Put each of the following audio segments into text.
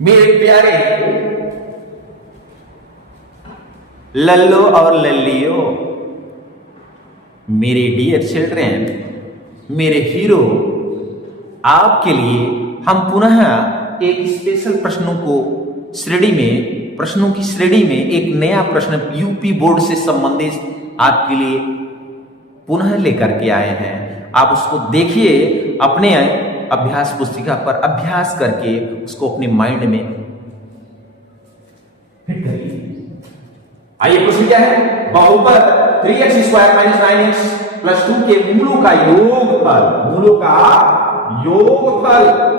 मेरे प्यारे लल्लो और लल्लियो, मेरे डियर चिल्ड्रन, मेरे हीरो, आपके लिए हम पुनः एक स्पेशल प्रश्नों की श्रेणी में एक नया प्रश्न यूपी बोर्ड से संबंधित आपके लिए पुनः लेकर के आए हैं। आप उसको देखिए, अपने अभ्यास पुस्तिका पर अभ्यास करके उसको अपने माइंड में फिट करिए। आइए, प्रश्न क्या है? बहुपद 3x² - 9x + 2 के मूलों का योगफल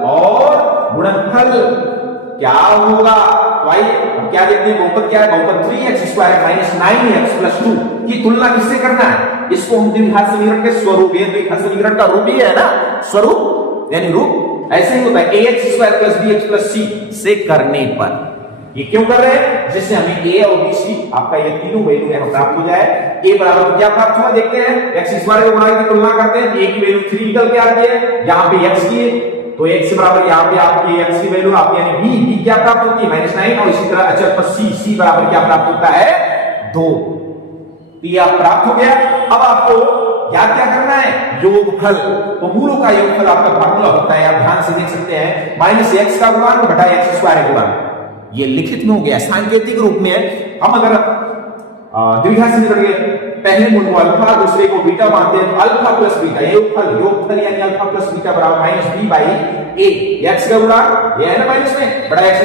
और गुणनफल क्या होगा? तो आइए क्या देखते हैं। बहुपद क्या है? बहुपद 3x² - 9x + 2 की तुलना किससे करना है? इसको हम द्विघात समीकरण के स्वरूप, ये द्विघात समीकरण का रूप ही है ना, स्वरूप यानी रूप। ऐसे ही होता है ax² + bx + c से करने पर। ये क्यों कर रहे हैं? जिससे हमें a और b c आपका ये तीनों वैल्यू यहां प्राप्त हो जाए। a बराबर क्या प्राप्त हुआ देखते हैं। x² को बना के तुलना करते हैं, a की वैल्यू 3 निकल के आती है, यहां पे x की है तो x से बराबर यहां पे आपकी x की वैल्यू आपकी यानी b क्या प्राप्त होती है -9, और इसी तरह अचर पद c बराबर क्या प्राप्त होता है 2। तो ये आप प्राप्त हो गया। अब आपको याद क्या करना है? योगफल। तो मूलों का योगफल आपका फार्मूला होता है, आप ध्यान से देख सकते हैं, -x का गुणांक बटा x² का गुणांक। ये लिखित में हो गया, सांकेतिक रूप में है। हम अगर द्विघात समीकरण के पहले मूल को अल्फा, दूसरे को बीटा मानते हैं, तो अल्फा प्लस बीटा योगफल यानी अल्फा प्लस बीटा बराबर -b/a। x का गुणांक ये है ना माइनस में, बड़ा x²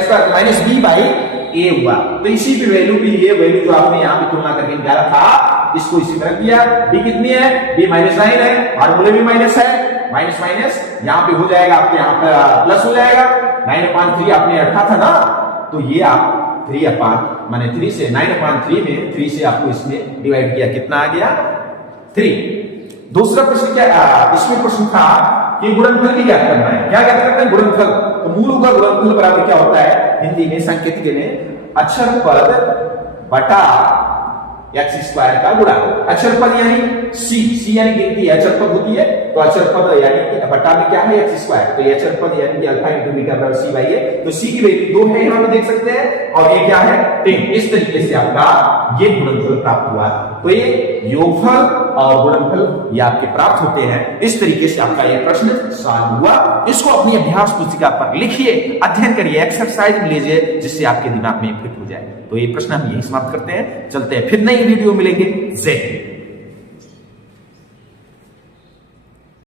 -b/a हुआ। तो इसी की वैल्यू भी, ये वैल्यू जो आपने यहां पे तुलना करके निकाला था, इसको इसी तरह किया। b कितनी है? b -9 है, फार्मूले में माइनस है, माइनस यहां पे हो जाएगा, आपके यहां पे प्लस हो जाएगा। 9/3 आपने रखा था ना, तो ये आप 3 से 9/3 में 3 से आपको इसमें डिवाइड किया, कितना आ गया 3। दूसरा प्रश्न क्या, इसमें प्रश्न था कि गुणनफल भी ज्ञात करना है। क्या ज्ञात करना है? गुणनफल। तो मूलों का गुणनफल बराबर क्या होता है हिंदी में, सांकेतिक में, अक्षर पद बटा x² का गुणा। अक्षर पद यानी c यानी गिनती है, अक्षर पद होती है, तो अक्षर पद यानी कि बटा में क्या है x², तो ये अक्षर पद यानी कि अल्फा × बीटा बराबर c/a। तो c की वैल्यू 2 है, यहां पे देख सकते हैं, और ये क्या है 10। इस तरीके से आपका ये गुणनफल प्राप्त हुआ। तो ये योगफल और गुणनफल ये आपके प्राप्त होते हैं। इस तरीके से आपका ये प्रश्न सॉल्व हुआ। इसको अपनी अभ्यास पुस्तिका पर लिखिए, अध्ययन करिए, एक्सरसाइज लीजिए, जिससे आपके दिमाग में फिट हो जाए। तो ये प्रश्न हम यही समाप्त करते हैं, चलते हैं, फिर नई वीडियो मिलेंगे। जय हिंद।